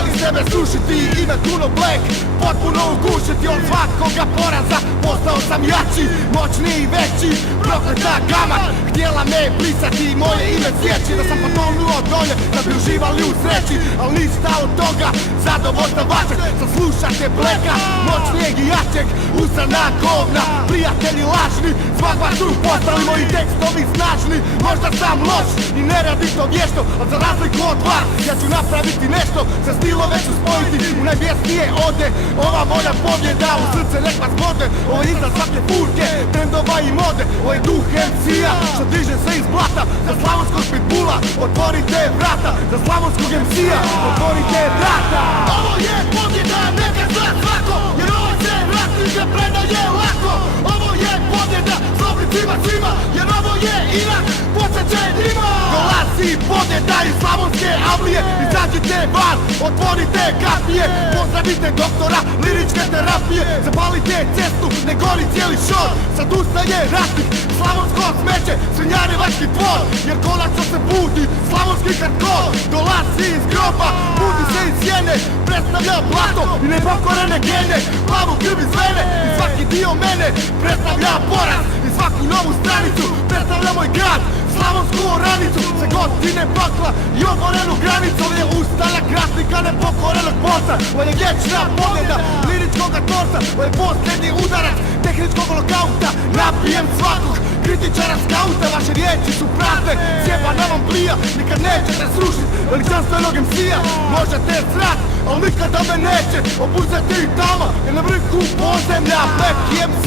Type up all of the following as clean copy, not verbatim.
Želi sebe srušiti i na Tuno Black potpuno ugušiti. Od svakoga poraza postao sam jači, moćniji i veći. Prokleta gama htjela me brisati, moje ime sjeći. Da sam potonuo dolje da bi uživali u sreći, al ništa od toga, zadovoljna vačak. Sad slušate Blacka, moćnijeg i jačeg, usrana govna. Prijatelji lažni, svak vas su postali moji tekstovi snažni. Možda sam loš i ne radim to vješto, al za razliku od vas ja ću napraviti nešto, sa stilove ću spojiti u najvjesnije ode. Ova moja pobjeda u srce nek vas bode. Ovo je iznad svake furke, trendova i mode. Ovo je duh MC-a što diže se iz blata. Za slavonskog pitbula otvorite vrata. Za slavonskog MC-a otvorite vrata. Ovo je pobjeda, neka zna svako, jer ovo se rat ne predaje lako. Ovo je pobjeda, slobnicima svima, jer ovo je Irak, posjećenima. Dolazi pobjeda iz slavonske avlije, izađite van, otvorite kapije. Pozdravite doktora liričke terapije, zapalite cestu, ne gori cijeli šor. Sad ustaje ratnik, slavonsko smeće, svinjarevački tvor. Jer konačno se budi, slavonski hardkor. Dolazi iz groba, budi se iz sjene, predstavlja blato i nepokorene gene. Plavu krv iz vene i svaki dio mene predstavlja poraz. I svaku novu stranicu predstavlja moj grad, slavonsku oranicu. Se godine pakla i otvorenu granicu. Ovo je ustanak ratnika nepokorenog borca. Ovo je vječna pobjeda liričkoga torca. Ovo je posljednji udarac tehničkog lokauta. Napijem svakog kritičara skauta. Vaše riječi su prazne, sjeba na vam plija. Nikad nećete srušit veličanstvenog MC-a. Možete srat, al nikada me neće obuzeti tama. Jer na vrhu podzemlja Black MC,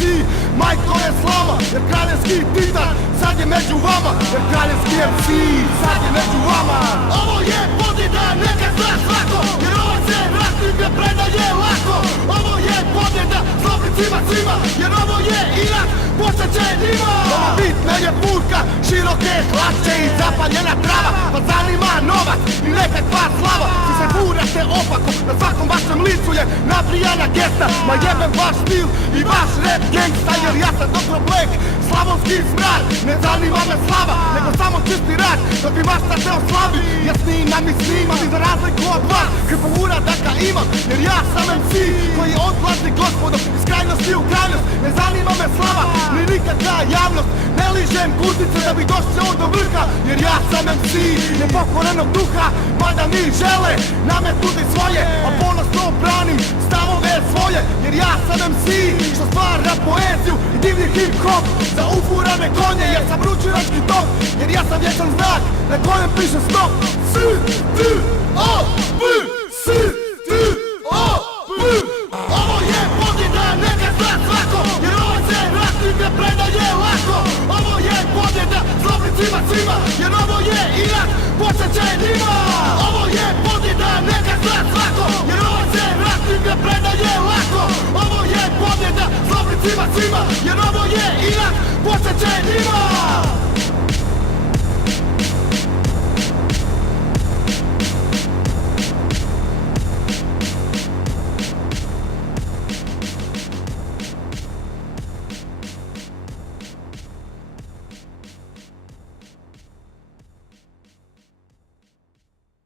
majko je slama. Jer kraljevski titan sad je među vama. Jer kraljevski MC sad je među vama. Ovo je pobjeda, neka zna svako, jer ovo se ratnik ne predaje lako. Ovo je pobjeda, slobnicima svima, jer ovo je Irak, posjećenima. Ovo bitna je furka, široke hlače i zapaljena trava. Pa zanima novac i nekakva slava. Svi se furate opako, na svakom vašem licu je nabrijana gesta. Ma jebem vaš stil i vaš rap gangsta, jer ja sam dobro Black, slavonski smrad. Ne zanima me slava, nego samo čisti rad. Dok mi mašta se oslavi, ja snimam i snimam. I za razliku od vas, hrpu uradaka imam. Jer ja sam MC koji odlazi gospodom iz krajnosti u krajnost. Ne zanima me slava, ni nikakva javnost. Ne ližem kurtice da bi došao do vrha, jer ja sam MC nepokorenog duha. Mada mi žele nametnuti svoje, a ponosno branim stavove svoje. Jer ja sam MC što stvara poeziju i divni hip hop za ufurane konje. Jer sam ručirački top, jer ja sam vječan znak na kojem piše stop. S-T-O-P, S-T-O-P. Ovo je pobjeda, neka zna svako, jer ovo se ratnik ne predaje lako. Ovo je pobjeda, slobnicima svima, jer ovo je Irak, posjećenima. Ovo je pobjeda, neka zna svako, jer ovo se ratnik ne predaje lako. Ovo je pobjeda, slobnicima svima, jer ovo je Irak, posjećenima.